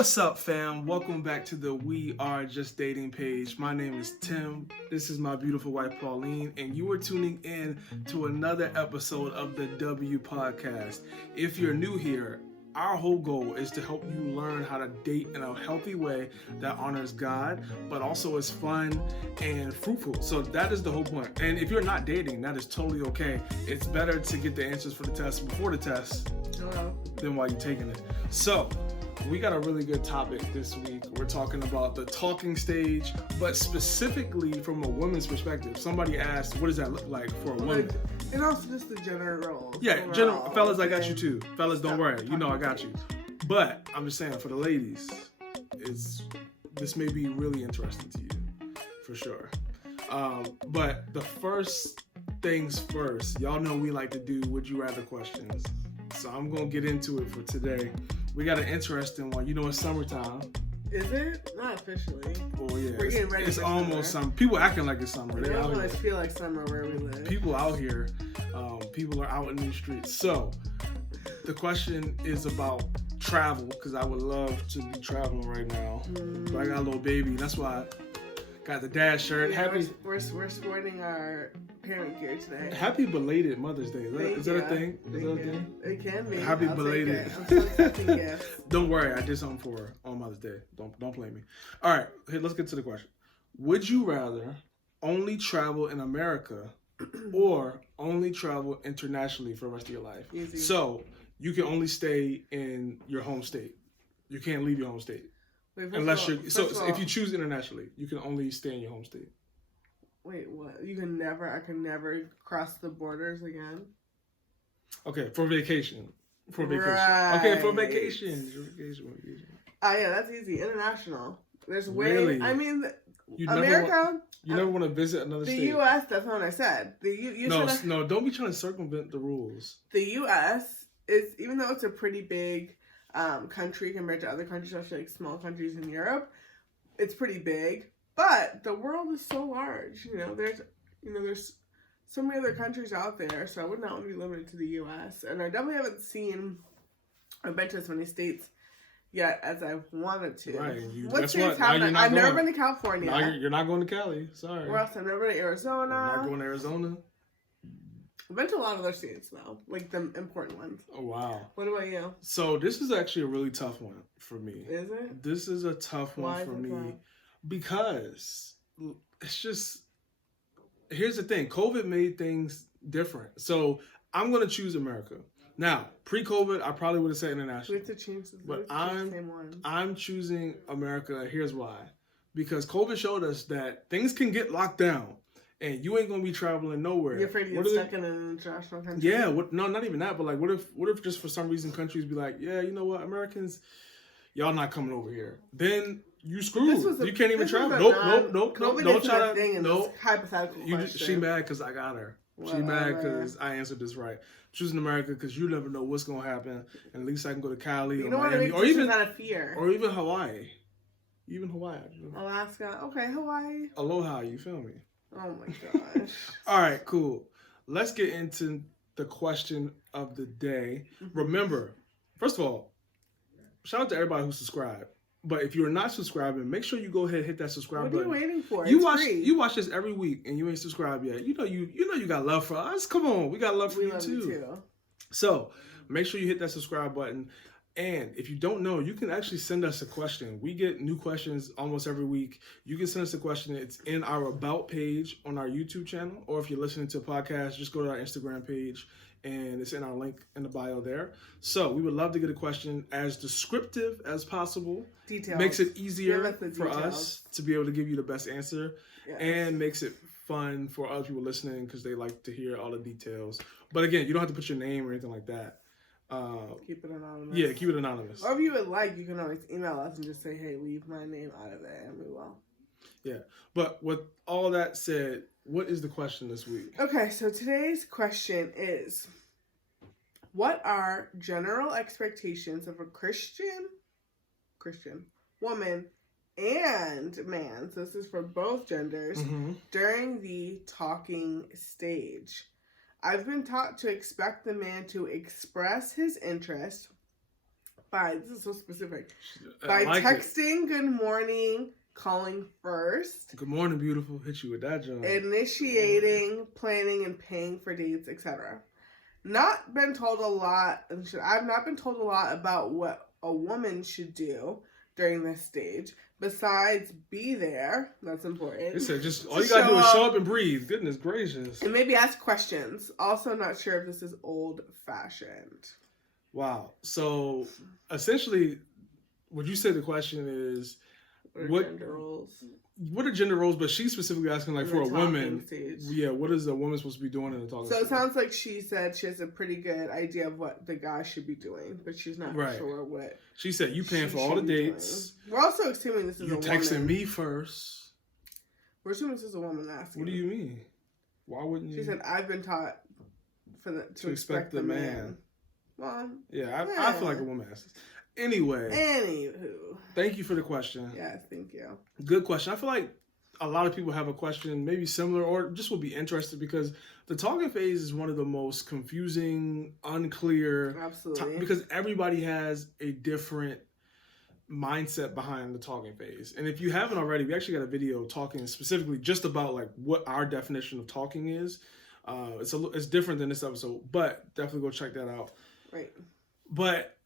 What's up, fam? Welcome back to the We Are Just Dating page. My name is Tim. This is my beautiful wife, Pauline, and you are tuning in to another episode of the W Podcast. If you're new here, our whole goal is to help you learn how to date in a healthy way that honors God, but also is fun and fruitful. So that is the whole point. And if you're not dating, that is totally okay. It's better to get the answers for the test before the test than while you're taking it. So we got a really good topic this week. We're talking about the talking stage, but specifically from a woman's perspective. Somebody asked, what does that look like for a woman? And also just the gender roles. Yeah, general fellas, I got you too. Fellas, don't worry. You know I got you. But I'm just saying, for the ladies, this may be really interesting to you, for sure. But the first things first, y'all know we like to do would you rather questions. So I'm going to get into it for today. We got an interesting one. You know, it's summertime. Is it? Not officially. Oh, yeah. We're getting ready. It's almost summer. People acting like it's summer. It almost feel like summer where we live. People out here. People are out in these streets. So, the question is about travel, because I would love to be traveling right now. But I got a little baby. That's why I got the dad shirt. Yeah, we're sporting our parent gear today. Happy belated Mother's Day. Is that a thing? Is that a thing? It can be. Happy belated. Don't worry, I did something for her on Mother's Day. Don't blame me. All right, let's get to the question. Would you rather only travel in America or only travel internationally for the rest of your life? Easy. So you can only stay in your home state. You can't leave your home state. Unless if you choose internationally, you can only stay in your home state. Wait, what? I can never cross the borders again? Okay, for vacation. Right. Okay, for vacation. Oh, yeah, that's easy. International. There's really? I mean, You America. Never want to visit another the state. The U.S., that's not what I said. No, don't be trying to circumvent the rules. The U.S. is, even though it's a pretty big country compared to other countries, especially like small countries in Europe, it's pretty big. But the world is so large. There's so many other countries out there, so I would not want to be limited to the U.S. And I definitely haven't been to as many states yet as I wanted to. Right. What states have I? I've never been to California. No, you're not going to Cali. Sorry. Where else? I've never been to Arizona. I'm not going to Arizona. I've been to a lot of other states, though, like the important ones. Oh, wow. What about you? So this is actually a really tough one for me. Is it? This is a tough one for me. Because it's just, here's the thing. COVID made things different. So I'm going to choose America. Now, pre-COVID, I probably would have said international. We have to change this. But I'm choosing America. Here's why. Because COVID showed us that things can get locked down. And you ain't going to be traveling nowhere. You're afraid to get stuck in an international country? Yeah. No, not even that. But like, what if just for some reason countries be like, yeah, you know what, Americans, y'all not coming over here. Then you screwed. You can't even travel. Nope. Don't try to. Nope. Hypothetical question. She mad because I got her. She mad because I answered this right. Choosing America because you never know what's gonna happen. And at least I can go to Cali or Miami or even out of fear. Or even Hawaii. Alaska. Okay, Hawaii. Aloha. You feel me? Oh my gosh. All right. Cool. Let's get into the question of the day. Remember, first of all, shout out to everybody who subscribed. But if you're not subscribing, make sure you go ahead and hit that subscribe button. What are you waiting for? You watch this every week and you ain't subscribed yet. You know you got love for us. Come on, we got love for you too. So make sure you hit that subscribe button. And if you don't know, you can actually send us a question. We get new questions almost every week. You can send us a question. It's in our About page on our YouTube channel. Or if you're listening to a podcast, just go to our Instagram page. And it's in our link in the bio there. So we would love to get a question as descriptive as possible. Details. Makes it easier for us to be able to give you the best answer. Yes. And makes it fun for other people listening because they like to hear all the details. But again, you don't have to put your name or anything like that. Keep it anonymous. Yeah, keep it anonymous. Or if you would like, you can always email us and just say, hey, leave my name out of it, and we will. Yeah. But with all that said, what is the question this week? Okay, so today's question is, what are general expectations of a Christian woman and man, so this is for both genders, during the talking stage? I've been taught to expect the man to express his interest, this is so specific, by like texting good morning, calling first, good morning, beautiful, hit you with that job, initiating, planning, and paying for dates, etc. Not been told a lot, I've not been told a lot about what a woman should do during this stage, besides be there. That's important. It said just all you gotta do is show up and breathe. Goodness gracious. And maybe ask questions. Also not sure if this is old fashioned. Wow. So essentially what you said the question is what gender roles? What are gender roles? But she's specifically asking, like, for a woman. Stage. Yeah, what is a woman supposed to be doing in the talking stage? So it stage? sounds like she said she has a pretty good idea of what the guy should be doing, but she's not sure what. She said you paying for all the dates. We're also assuming this is a woman. You texting me first. We're assuming this is a woman asking. What do you mean? Why wouldn't you? She said, "I've been taught to expect the man." Well, yeah, I feel like a woman asks. Anyway. Anywho. Thank you for the question. Yes, thank you. Good question. I feel like a lot of people have a question maybe similar or just will be interested because the talking phase is one of the most confusing, unclear. Absolutely. Because everybody has a different mindset behind the talking phase. And if you haven't already, we actually got a video talking specifically just about like what our definition of talking is. It's different than this episode, but definitely go check that out. Right. But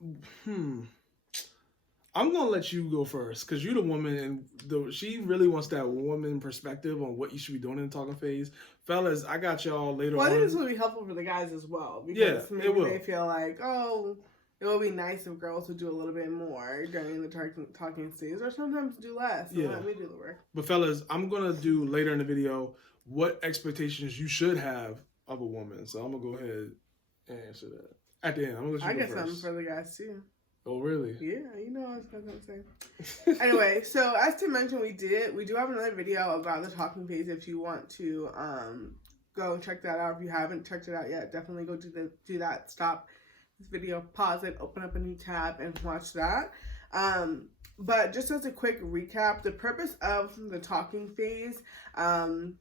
I'm gonna let you go first because you're the woman, and she really wants that woman perspective on what you should be doing in the talking phase. Fellas, I got y'all later on. Well, I think this will be helpful for the guys as well because maybe they feel like, oh, it would be nice if girls would do a little bit more during the talking stage, or sometimes do less. And let me do the work. But fellas, I'm gonna do later in the video what expectations you should have of a woman. So I'm gonna go ahead and answer that. At the end, I'm gonna let you go first. I got something for the guys too. Oh, really? Yeah, you know what I was gonna say. Anyway, so as Tim mentioned, we do have another video about the talking phase. If you want to go and check that out, if you haven't checked it out yet, definitely go do that. Stop this video, pause it, open up a new tab, and watch that. But just as a quick recap, the purpose of the talking phase can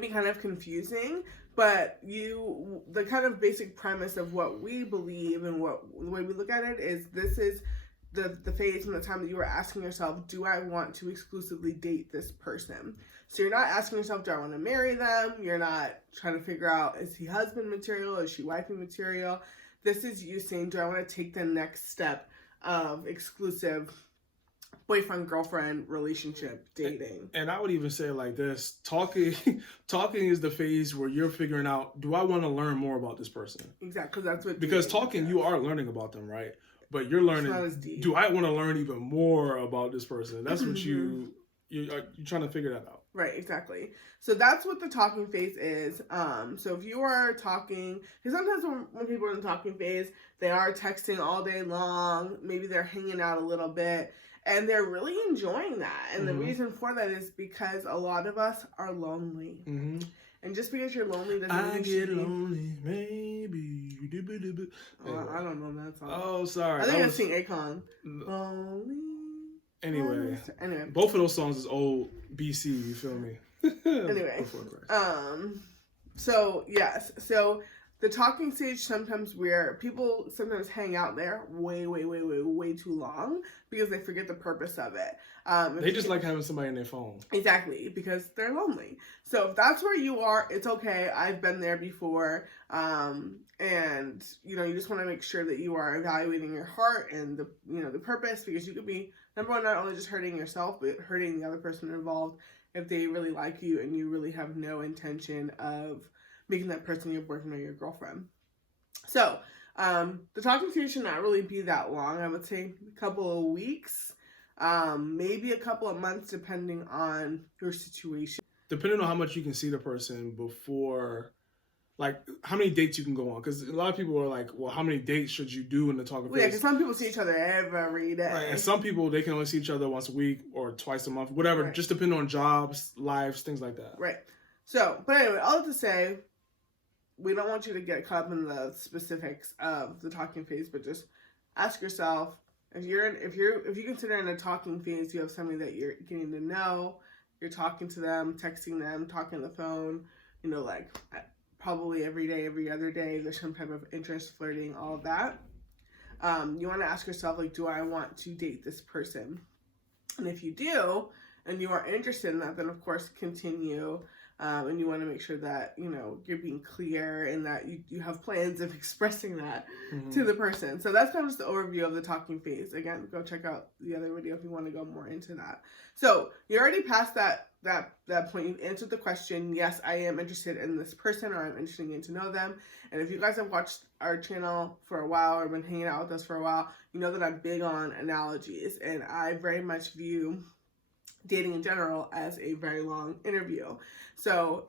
be kind of confusing. But the kind of basic premise of what we believe and the way we look at it is this is the phase from the time that you are asking yourself, do I want to exclusively date this person? So you're not asking yourself, do I want to marry them? You're not trying to figure out, is he husband material? Is she wifey material? This is you saying, do I want to take the next step of exclusive boyfriend-girlfriend relationship dating? And I would even say like this, talking is the phase where you're figuring out, do I want to learn more about this person? Exactly, that's what. Because talking, you are learning about them, right? But you're learning, do I want to learn even more about this person? That's what you're trying to figure that out. Right, exactly. So that's what the talking phase is. So if you are talking, because sometimes when people are in the talking phase, they are texting all day long. Maybe they're hanging out a little bit. And they're really enjoying that. And the reason for that is because a lot of us are lonely. Mm-hmm. And just because you're lonely doesn't mean I get lonely, maybe. Oh, I don't know that song. Oh, sorry. I think I sing Akon. Lonely. Anyway, both of those songs is old BC, you feel me? Anyway. So, yes. So, the talking stage, sometimes people sometimes hang out there way too long because they forget the purpose of it. They just like having somebody on their phone. Exactly, because they're lonely. So if that's where you are, it's okay. I've been there before. And you just want to make sure that you are evaluating your heart and the purpose, because you could be, number one, not only just hurting yourself, but hurting the other person involved if they really like you and you really have no intention of making that person your boyfriend or your girlfriend. So, the talking stage should not really be that long. I would say a couple of weeks, maybe a couple of months, depending on your situation. Depending on how much you can see the person before, like how many dates you can go on. Because a lot of people are like, well, how many dates should you do in the talking phase? Yeah, because some people see each other every day. Right, and some people, they can only see each other once a week or twice a month, whatever, just depending on jobs, lives, things like that. Right. So, but anyway, all to say, we don't want you to get caught up in the specifics of the talking phase, but just ask yourself, if you consider in a talking phase, you have somebody that you're getting to know, you're talking to them, texting them, talking on the phone, like probably every day, every other day, there's some type of interest, flirting, all of that. you want to ask yourself, like, do I want to date this person? And if you do, and you are interested in that, then of course continue. And you want to make sure that, you know, you're being clear and that you have plans of expressing that to the person. So that's kind of just the overview of the talking phase. Again, go check out the other video if you want to go more into that. So you're already past that point. You've answered the question, yes, I am interested in this person, or I'm interested in getting to know them. And if you guys have watched our channel for a while or been hanging out with us for a while, you know that I'm big on analogies, and I very much view dating in general as a very long interview. So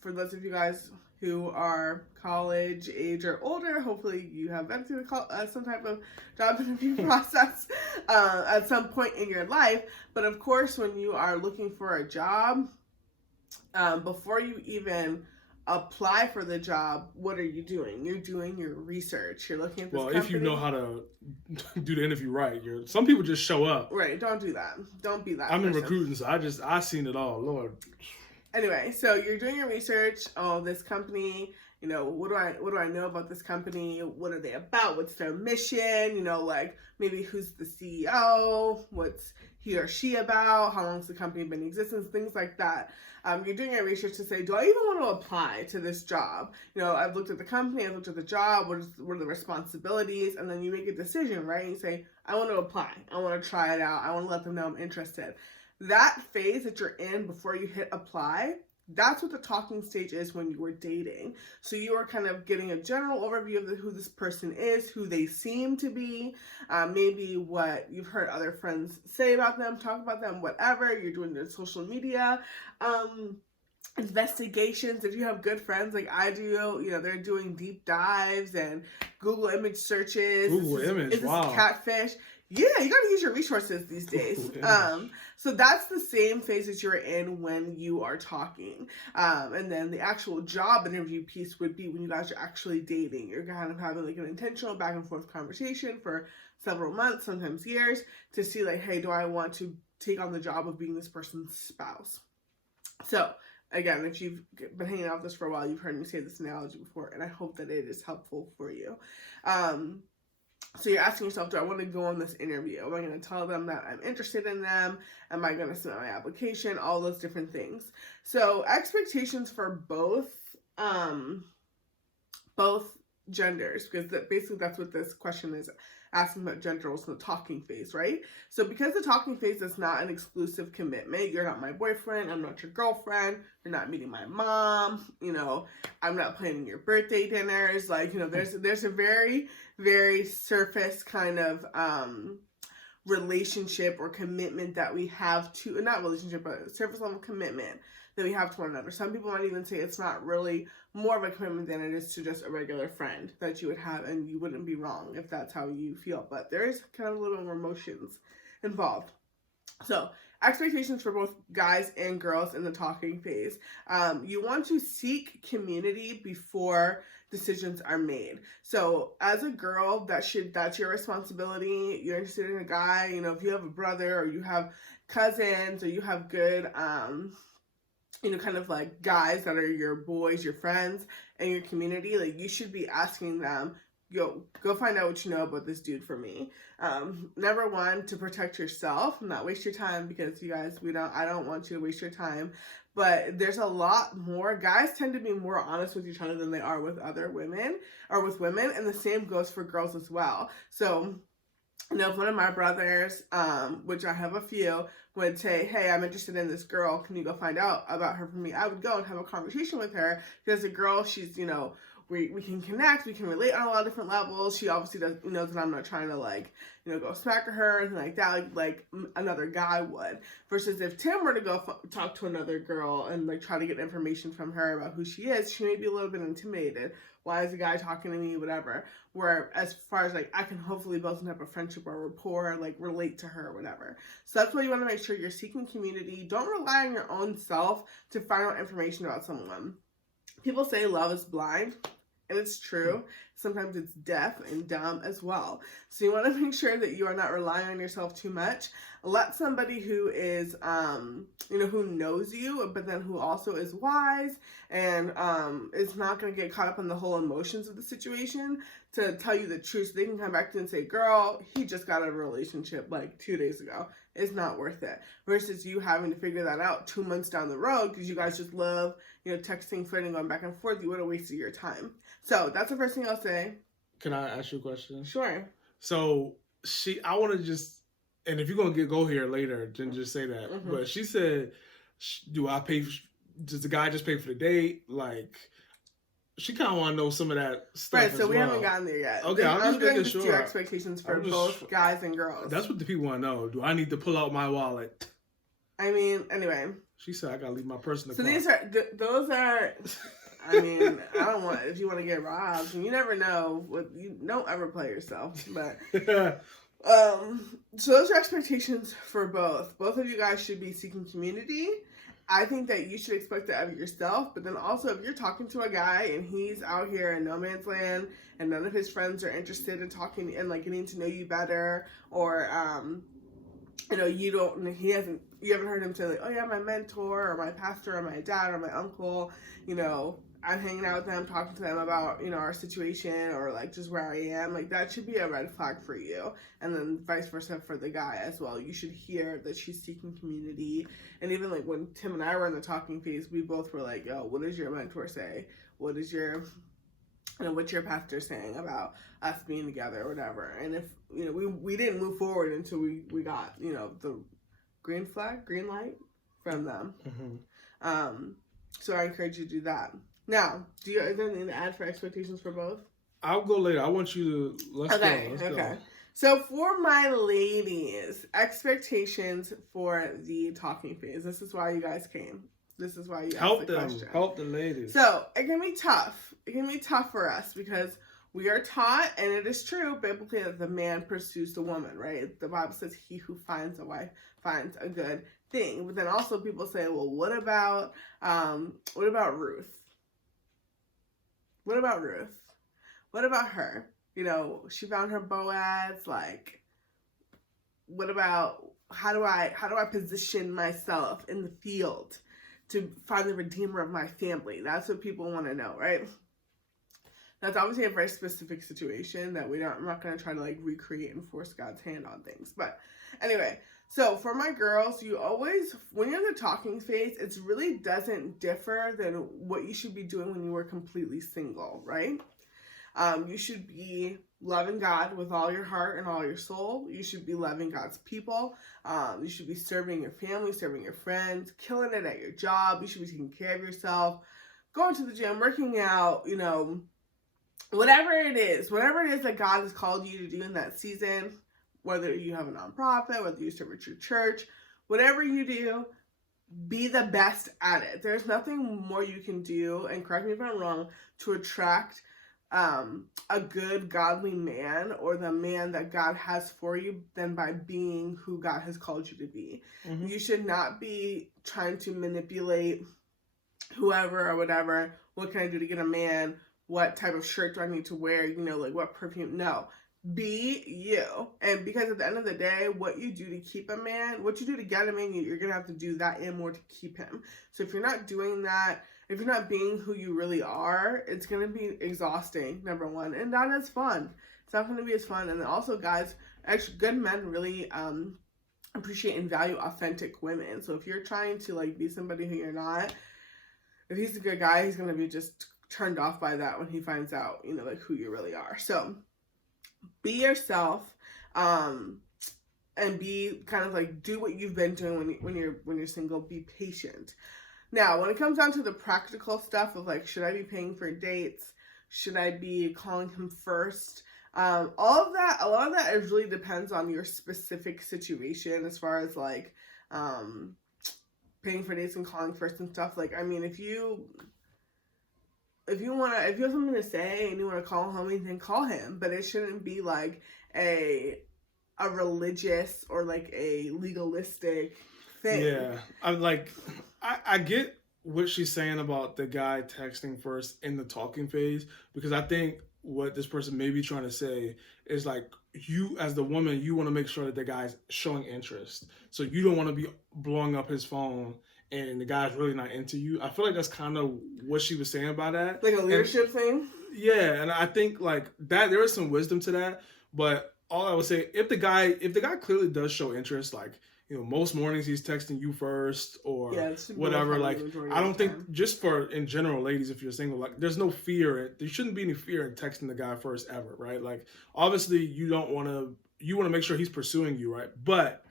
for those of you guys who are college age or older, hopefully you have been through some type of job interview process at some point in your life. But of course, when you are looking for a job, before you even apply for the job, what are you doing? You're doing your research. You're looking at this company. If you know how to do the interview right, some people just show up. Right, don't do that. Don't be that I'm person. in recruiting, so I seen it all, Lord. Anyway, so you're doing your research. Oh, this company, you know, what do I know about this company? What are they about? What's their mission? You know, like maybe who's the CEO? What's he or she about? How long's the company been in existence? Things like that. You're doing your research to say, do I even want to apply to this job? You know, I've looked at the company, I've looked at the job, what are the responsibilities? And then you make a decision, right? And you say, I want to apply. I want to try it out. I want to let them know I'm interested. That phase that you're in before you hit apply, that's what the talking stage is when you were dating. So you are kind of getting a general overview of who this person is, who they seem to be, maybe what you've heard other friends say about them, talk about them, whatever. You're doing the social media investigations. If you have good friends like I do, you know, they're doing deep dives and Google image searches. Is this catfish? Yeah, you got to use your resources these days. So that's the same phase that you're in when you are talking. And then the actual job interview piece would be when you guys are actually dating. You're kind of having like an intentional back and forth conversation for several months, sometimes years, to see like, hey, do I want to take on the job of being this person's spouse? So again, if you've been hanging out with this for a while, you've heard me say this analogy before, and I hope that it is helpful for you. So you're asking yourself, do I want to go on this interview? Am I going to tell them that I'm interested in them? Am I going to submit my application? All those different things. So expectations for both genders, because basically that's what this question is asking about, gender roles in the talking phase, right? So because the talking phase is not an exclusive commitment, you're not my boyfriend, I'm not your girlfriend, you're not meeting my mom, you know, I'm not planning your birthday dinners, like, you know, there's a very, very surface kind of relationship or commitment that we have to, not relationship, but surface level commitment that we have to one another. Some people might even say it's not really more of a commitment than it is to just a regular friend that you would have, and you wouldn't be wrong if that's how you feel. But there is kind of a little more emotions involved. So expectations for both guys and girls in the talking phase. You want to seek community before decisions are made. So as a girl, that's your responsibility. You're interested in a guy, you know, if you have a brother or you have cousins or you have good, you know, kind of like guys that are your boys, your friends, and your community, like you should be asking them, go find out what you know about this dude for me. Number one, to protect yourself, not waste your time, because you guys, I don't want you to waste your time. But there's a lot more. Guys tend to be more honest with each other than they are with other women or with women, and the same goes for girls as well. So, you know, if one of my brothers, which I have a few, would say, hey, I'm interested in this girl, can you go find out about her for me? I would go and have a conversation with her, because a girl, she's, you know, we can connect, we can relate on a lot of different levels. She obviously knows that I'm not trying to, like, you know, go smack her or anything like that, like another guy would. Versus if Tim were to go talk to another girl and, like, try to get information from her about who she is, she may be a little bit intimidated. Why is the guy talking to me, whatever. Where as far as, like, I can hopefully build some type of friendship or rapport, like, relate to her or whatever. So that's why you want to make sure you're seeking community. Don't rely on your own self to find out information about someone. People say love is blind. And it's true. Sometimes it's deaf and dumb as well. So you want to make sure that you are not relying on yourself too much. Let somebody who is, who knows you, but then who also is wise and is not going to get caught up in the whole emotions of the situation to tell you the truth. So they can come back to you and say, girl, he just got out of a relationship like 2 days ago. It's not worth it. Versus you having to figure that out 2 months down the road because you guys just love, texting, flirting, going back and forth. You would have wasted your time. So that's the first thing I'll say. Can I ask you a question? Sure. So I want to just, and if you're going to go here later, then just say that. Mm-hmm. But she said, does the guy just pay for the date? Like, she kind of want to know some of that stuff. Right, so we haven't gotten there yet. Okay, I'm just making sure. Your expectations for both guys and girls. That's what the people want to know. Do I need to pull out my wallet? I mean, anyway. She said I got to leave my purse in the car. So those are, I mean, I don't want, if you want to get robbed, you never know. You don't ever play yourself. But, so those are expectations for both. Both of you guys should be seeking community. I think that you should expect that of yourself, but then also if you're talking to a guy and he's out here in no man's land and none of his friends are interested in talking and like getting to know you better, or you haven't heard him say like, oh yeah, my mentor or my pastor or my dad or my uncle, I'm hanging out with them, talking to them about, our situation or like just where I am, like that should be a red flag for you. And then vice versa for the guy as well. You should hear that she's seeking community. And even like when Tim and I were in the talking phase, we both were like, yo, what does your mentor say? What is what's your pastor saying about us being together or whatever? And if, we didn't move forward until we got, the green light from them. Mm-hmm. So I encourage you to do that. Now, is there anything to add for expectations for both? I'll go later. I want you to, let's go. So for my ladies, expectations for the talking phase. This is why you guys came. This is why you asked the question. Help the ladies. So it can be tough. It can be tough for us because we are taught, and it is true biblically, that the man pursues the woman, right? The Bible says he who finds a wife finds a good thing. But then also people say, well, what about Ruth? What about Ruth? What about her? She found her Boaz. Like, what about how do I position myself in the field to find the redeemer of my family? That's what people want to know, right? That's obviously a very specific situation that I'm not going to try to like recreate and force God's hand on things. But anyway, so for my girls, you always, when you're in the talking phase, it really doesn't differ than what you should be doing when you were completely single, right? You should be loving God with all your heart and all your soul. You should be loving God's people. You should be serving your family, serving your friends, killing it at your job. You should be taking care of yourself, going to the gym, working out, whatever it is that God has called you to do in that season, whether you have a nonprofit, whether you serve at your church, whatever you do, be the best at it. There's nothing more you can do, and correct me if I'm wrong, to attract a good, godly man or the man that God has for you than by being who God has called you to be. Mm-hmm. You should not be trying to manipulate whoever or whatever. What can I do to get a man? What type of shirt do I need to wear? Like what perfume? No. Be you. And because at the end of the day, what you do to keep a man, what you do to get a man, you're going to have to do that and more to keep him. So if you're not doing that, if you're not being who you really are, it's going to be exhausting, number one. And not as fun. It's not going to be as fun. And also, guys, actually, good men really appreciate and value authentic women. So if you're trying to, like, be somebody who you're not, if he's a good guy, he's going to be just turned off by that when he finds out, like, who you really are. So be yourself, and be kind of like, do what you've been doing when you're single. Be patient. Now, when it comes down to the practical stuff of like, should I be paying for dates? Should I be calling him first? A lot of that really depends on your specific situation as far as like, paying for dates and calling first and stuff. Like, I mean, if you have something to say and you want to call homie, then call him. But it shouldn't be like a religious or like a legalistic thing. Yeah, I'm like, I get what she's saying about the guy texting first in the talking phase, because I think what this person may be trying to say is like, you as the woman, you want to make sure that the guy's showing interest. So you don't want to be blowing up his phone and the guy's really not into you. I feel like that's kind of what she was saying by that. Like a leadership thing? Yeah, and I think like that there is some wisdom to that. But all I would say, if the guy clearly does show interest, like, you know, most mornings he's texting you first or whatever. Like, I don't think, just for in general, ladies, if you're single, like, there's no fear. There shouldn't be any fear in texting the guy first ever, right? Like, obviously you want to make sure he's pursuing you, right? But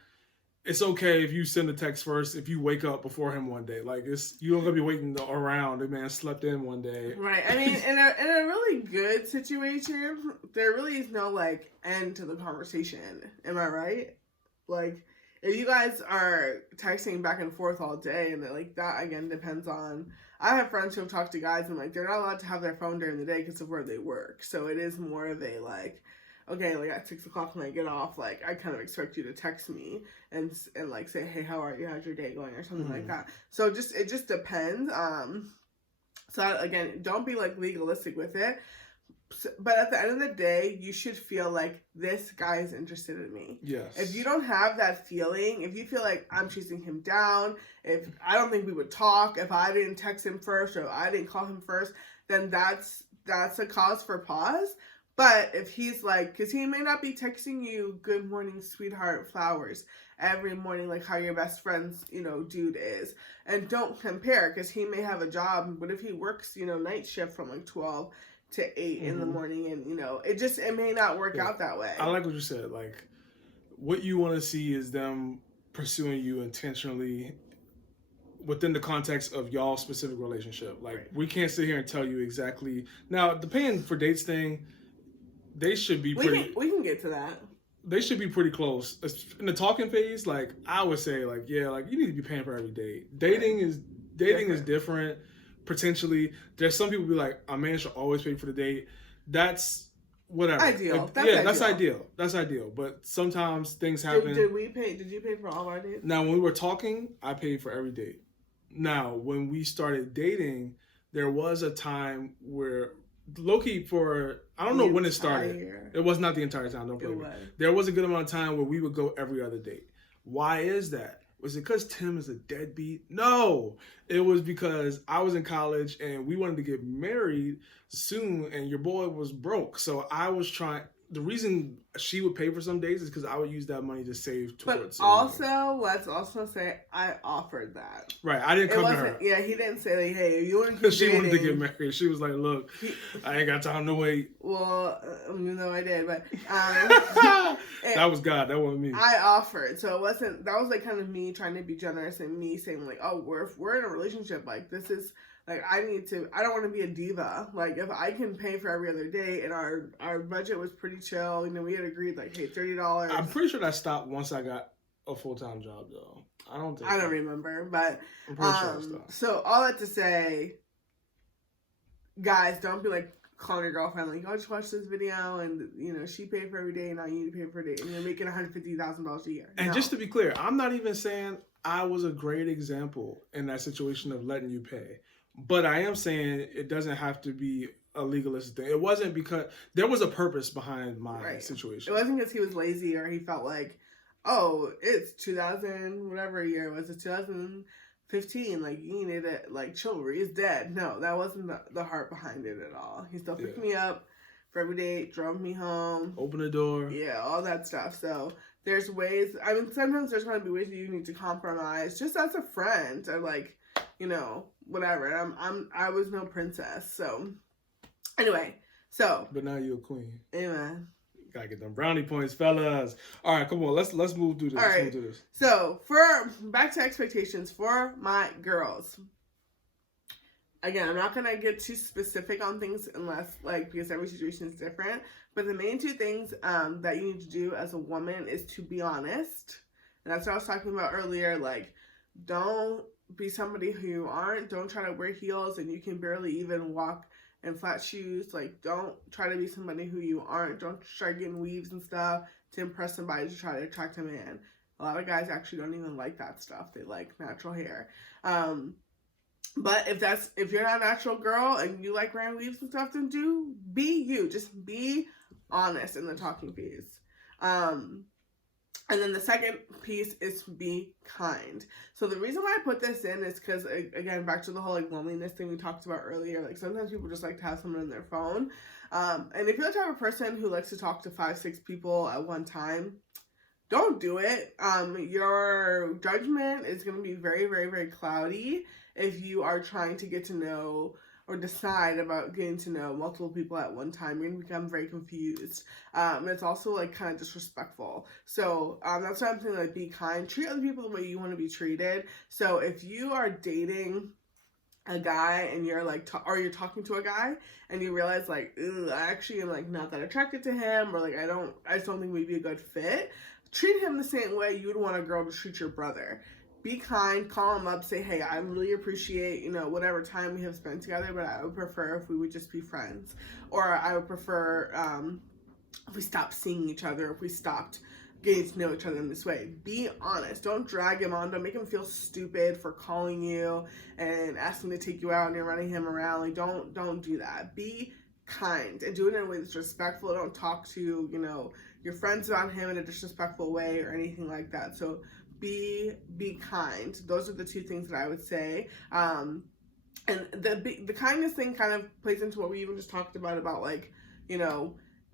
it's okay if you send a text first if you wake up before him one day. Like, you don't gotta be waiting around. The man slept in one day. Right. I mean, in a really good situation, there really is no like end to the conversation. Am I right? Like, if you guys are texting back and forth all day, and like that again depends on. I have friends who have talked to guys and like they're not allowed to have their phone during the day because of where they work. So it is more of a like, okay, like at 6 o'clock when I get off, like I kind of expect you to text me and like say, hey, how are you? How's your day going? Or something like that. So it just depends. So again, don't be like legalistic with it. But at the end of the day, you should feel like this guy is interested in me. Yes. If you don't have that feeling, if you feel like I'm chasing him down, if I don't think we would talk, if I didn't text him first or I didn't call him first, then that's a cause for pause. But if he's like, because he may not be texting you good morning, sweetheart, flowers every morning, like how your best friend's, dude is. And don't compare, because he may have a job, but if he works, night shift from like 12 to 8 in the morning, and, it may not work out that way. I like what you said. Like, what you want to see is them pursuing you intentionally within the context of y'all specific relationship. Like, we can't sit here and tell you exactly. Now, the paying for dates thing, they should be pretty. We can get to that. They should be pretty close. In the talking phase, like, I would say, like, yeah, like, you need to be paying for every date. Dating is different. Potentially, there's some people be like, a man should always pay for the date. That's whatever. Ideal. That's ideal. That's ideal. But sometimes things happen. Did you pay for all our dates? Now, when we were talking, I paid for every date. Now, when we started dating, there was a time where, low-key, I don't know when it started. It was not the entire time. Don't play with me. There was a good amount of time where we would go every other date. Why is that? Was it because Tim is a deadbeat? No. It was because I was in college and we wanted to get married soon and your boy was broke. So I was trying. The reason she would pay for some days is because I would use that money to save towards. But also, let's also say I offered that. Right, I didn't come to her. Yeah, he didn't say like, "Hey, you want to keep She wanted to get married. She was like, "Look, I ain't got time to wait." Well, even though I did, but that was God. That wasn't me. I offered, so it wasn't. That was like kind of me trying to be generous and me saying like, "Oh, we're in a relationship. Like this is." Like, I don't want to be a diva. Like, if I can pay for every other day and our budget was pretty chill, we had agreed, like, hey, $30. I'm pretty sure that stopped once I got a full-time job, though. I don't remember, but, I'm pretty sure it stopped. So all that to say, guys, don't be, like, calling your girlfriend, like, oh, just watch this video, and, she paid for every day, and now you need to pay for a day, and you're making $150,000 a year. And just to be clear, I'm not even saying I was a great example in that situation of letting you pay. But I am saying it doesn't have to be a legalistic thing. It wasn't because there was a purpose behind my situation. It wasn't because he was lazy or he felt like, oh, it's 2000, whatever year it was, it's 2015. Like, you need it, like, chivalry is dead. No, that wasn't the heart behind it at all. He still picked me up for every day, drove me home. Open the door. Yeah, all that stuff. So there's ways, sometimes there's going to be ways that you need to compromise just as a friend or, like, whatever. I was no princess. So anyway, but now you're a queen. Amen. Gotta get them brownie points, fellas. All right, come on. Let's move through this. All right. So back to expectations for my girls. Again, I'm not gonna get too specific on things unless because every situation is different. But the main two things that you need to do as a woman is to be honest. And that's what I was talking about earlier. Like, don't be somebody who you aren't. Don't try to wear heels and you can barely even walk in flat shoes. Like, don't try to be somebody who you aren't. Don't start getting weaves and stuff to impress somebody to try to attract a man. A lot of guys actually don't even like that stuff. They like natural hair. But if you're not a natural girl and you like wearing weaves and stuff, then be you. Just be honest in the talking phase. And then the second piece is be kind. So the reason why I put this in is because, again, back to the whole like loneliness thing we talked about earlier. Like sometimes people just like to have someone on their phone. And if you're the type of person who likes to talk to 5-6 people at one time, don't do it. Your judgment is going to be very, very, very cloudy if you are trying to get to know or decide about getting to know multiple people at one time. You're going to become very confused. And it's also like kind of disrespectful. So that's why I'm saying, like, be kind. Treat other people the way you want to be treated. So if you are dating a guy and you're like, or you're talking to a guy and you realize like, I actually am like not that attracted to him, or like I just don't think we'd be a good fit. Treat him the same way you would want a girl to treat your brother. Be kind, call him up, say, hey, I really appreciate, whatever time we have spent together, but I would prefer if we would just be friends. Or I would prefer if we stopped seeing each other, if we stopped getting to know each other in this way. Be honest. Don't drag him on. Don't make him feel stupid for calling you and asking to take you out and you're running him around. Like, don't do that. Be kind and do it in a way that's respectful. Don't talk to, your friends about him in a disrespectful way or anything like that. So be kind. Those are the two things that I would say. And the kindness thing kind of plays into what we even just talked about like,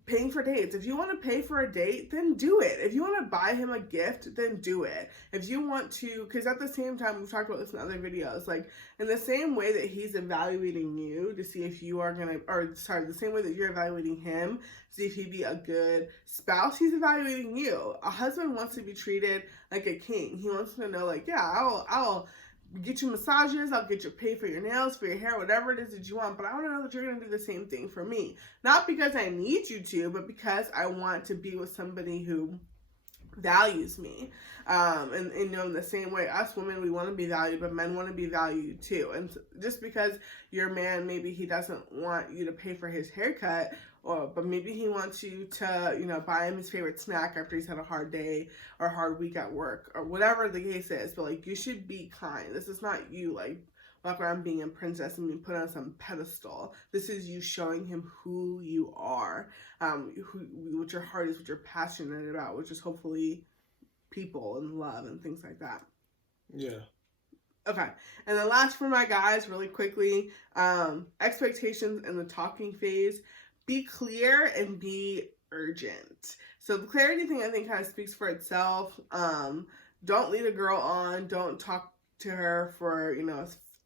paying for dates. If you want to pay for a date, then do it. If you want to buy him a gift, then do it. If you want to, because at the same time, we've talked about this in other videos, like in the same way that he's evaluating you to see if you are going to, the same way that you're evaluating him, see if he'd be a good spouse, he's evaluating you. A husband wants to be treated like a king. He wants to know, like, yeah, I'll get you massages, I'll get you paid for your nails, for your hair, whatever it is that you want, but I want to know that you're going to do the same thing for me. Not because I need you to, but because I want to be with somebody who values me. And in the same way, us women, we want to be valued, but men want to be valued too. And just because your man, maybe he doesn't want you to pay for his haircut, but maybe he wants you to, buy him his favorite snack after he's had a hard day or a hard week at work or whatever the case is. But like, you should be kind. This is not you like walk around being a princess and being put on some pedestal. This is you showing him who you are, what your heart is, what you're passionate about, which is hopefully people and love and things like that. Yeah. Okay, and then last for my guys, really quickly, expectations in the talking phase. Be clear and be urgent. So the clarity thing, I think, kind of speaks for itself. Don't lead a girl on. Don't talk to her for,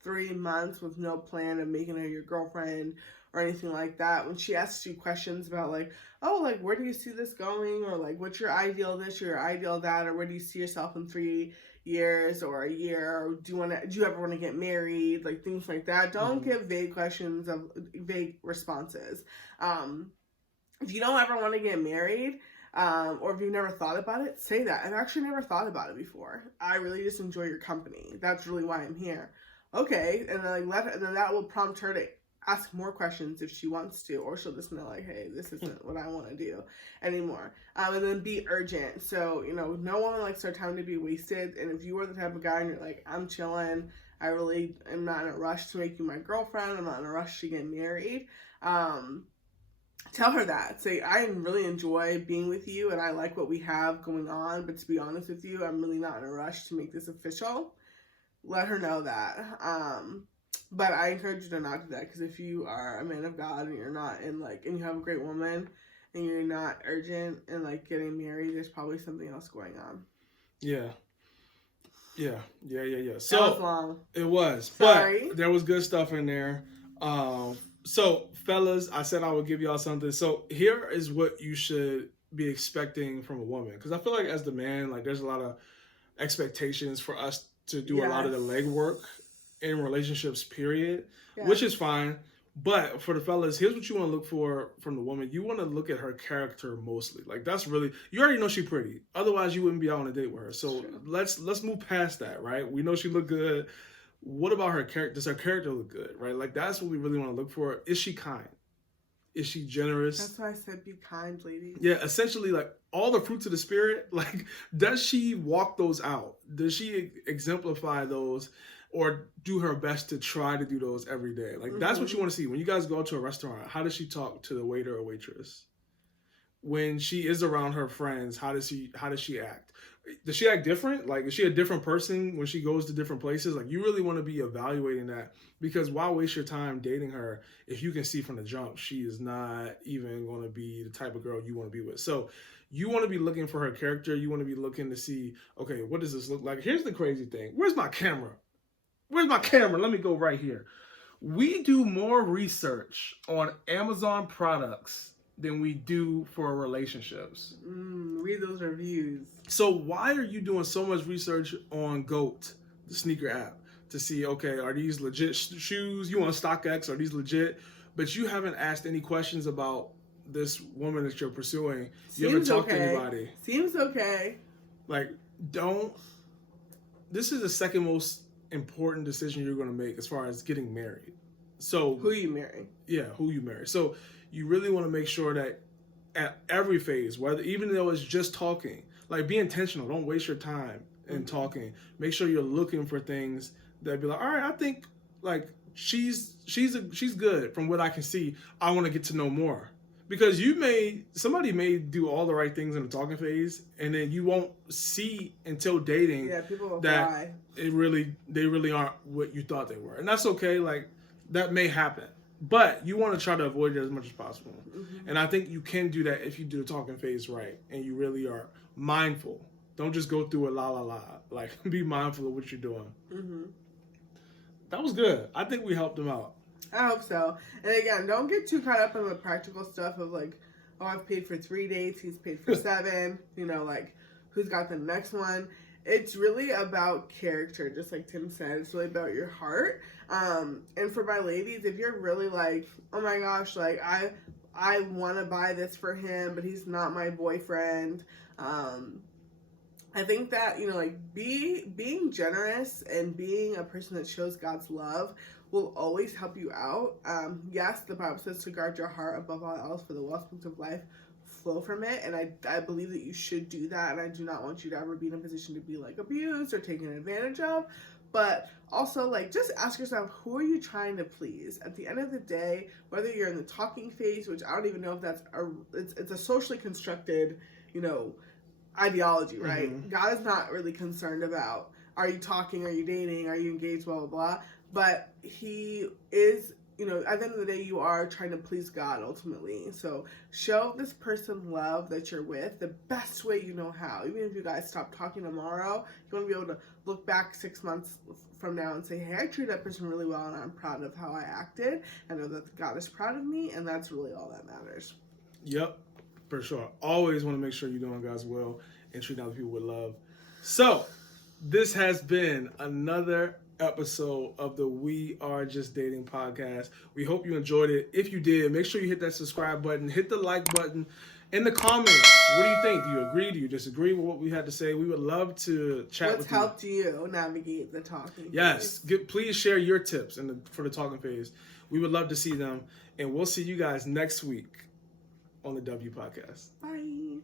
3 months with no plan of making her your girlfriend or anything like that. When she asks you questions about like, oh, like, where do you see this going? Or like, what's your ideal this, your ideal that? Or where do you see yourself in 3 years or a year? Or do you ever want to get married? Like, things like that. Don't give vague questions of vague responses. If you don't ever want to get married, or if you've never thought about it, say that. I've actually never thought about it before. I really just enjoy your company. That's really why I'm here. Okay, and then and then that will prompt her to ask more questions if she wants to, or she'll just know like, hey, this isn't what I want to do anymore. And then be urgent. So, no woman likes her time to be wasted. And if you are the type of guy and you're like, I'm chilling, I really am not in a rush to make you my girlfriend, I'm not in a rush to get married, tell her that. Say, I really enjoy being with you and I like what we have going on, but to be honest with you, I'm really not in a rush to make this official. Let her know that. But I encourage you to not do that, because if you are a man of God and you're not and you have a great woman and you're not urgent and like getting married, there's probably something else going on. Yeah. So that was long. It was. Sorry. But there was good stuff in there. So fellas, I said I would give y'all something. So here is what you should be expecting from a woman, because I feel like as the man, like, there's a lot of expectations for us to do a lot of the legwork in relationships, period, which is fine. But for the fellas, here's what you want to look for from the woman. You want to look at her character mostly. Like, that's really, you already know she's pretty. Otherwise, you wouldn't be out on a date with her. So let's move past that, right? We know she look good. What about her character? Does her character look good, right? Like, that's what we really want to look for. Is she kind? Is she generous? That's why I said be kind, lady. Yeah, essentially, like, all the fruits of the spirit, like, does she walk those out? Does she exemplify those? or do her best to try to do those every day. Like that's what you want to see when you guys go to a restaurant. How does she talk to the waiter or waitress? When she is around her friends, how does she act? Does she act different? Like, is she a different person when she goes to different places? Like, you really want to be evaluating that, because why waste your time dating her if you can see from the jump she is not even going to be the type of girl you want to be with? So you want to be looking for her character. You want to be looking to see, okay, what does this look like? Here's the crazy thing. Where's my camera? Let me go right here. We do more research on Amazon products than we do for relationships. Read those reviews. So why are you doing so much research on GOAT, the sneaker app, to see, okay, are these legit shoes? You on StockX, are these legit? But you haven't asked any questions about this woman that you're pursuing. You haven't talked to anybody. Seems okay. Like, this is the second most important decision you're going to make as far as getting married. So who you marry? Yeah, who you marry. So you really want to make sure that at every phase, whether even though it's just talking, like, be intentional. Don't waste your time in talking. Make sure you're looking for things that be like, all right, I think like she's good from what I can see. I want to get to know more, because somebody may do all the right things in the talking phase, and then you won't see until dating people will that lie. they really aren't what you thought they were, and that's okay. Like, that may happen. But you want to try to avoid it as much as possible. And I think you can do that if you do the talking phase right and you really are mindful. Don't just go through it la la la. Like, be mindful of what you're doing. That was good. I think we helped them out. I hope so. And again, don't get too caught up in the practical stuff of like, oh, I've paid for 3 dates, he's paid for 7. Like, who's got the next one? It's really about character, just like Tim said. It's really about your heart. And for my ladies, if you're really like, oh my gosh, like I want to buy this for him, but he's not my boyfriend. I think that, like, being generous and being a person that shows God's love will always help you out. Yes, the Bible says to guard your heart above all else, for the wellsprings of life flow from it, and I believe that you should do that, and I do not want you to ever be in a position to be like abused or taken advantage of. But also, like, just ask yourself, who are you trying to please? At the end of the day, whether you're in the talking phase, which I don't even know if that's it's a socially constructed, ideology, right? God is not really concerned about, are you talking, are you dating, are you engaged, blah, blah, blah. But he is, at the end of the day, you are trying to please God ultimately. So show this person love that you're with the best way you know how. Even if you guys stop talking tomorrow, you want to be able to look back 6 months from now and say, hey, I treated that person really well, and I'm proud of how I acted. I know that God is proud of me, and that's really all that matters. Yep, for sure. Always want to make sure you're doing God's will and treating other people with love. So this has been another episode of the We Are Just Dating podcast. We hope you enjoyed it. If you did, make sure you hit that subscribe button, hit the like button. In the comments, what do you think? Do you agree? Do you disagree with what we had to say? We would love to chat with you. What's helped you navigate the talking phase? Please share your tips for the talking phase. We would love to see them. And we'll see you guys next week on the W Podcast. Bye.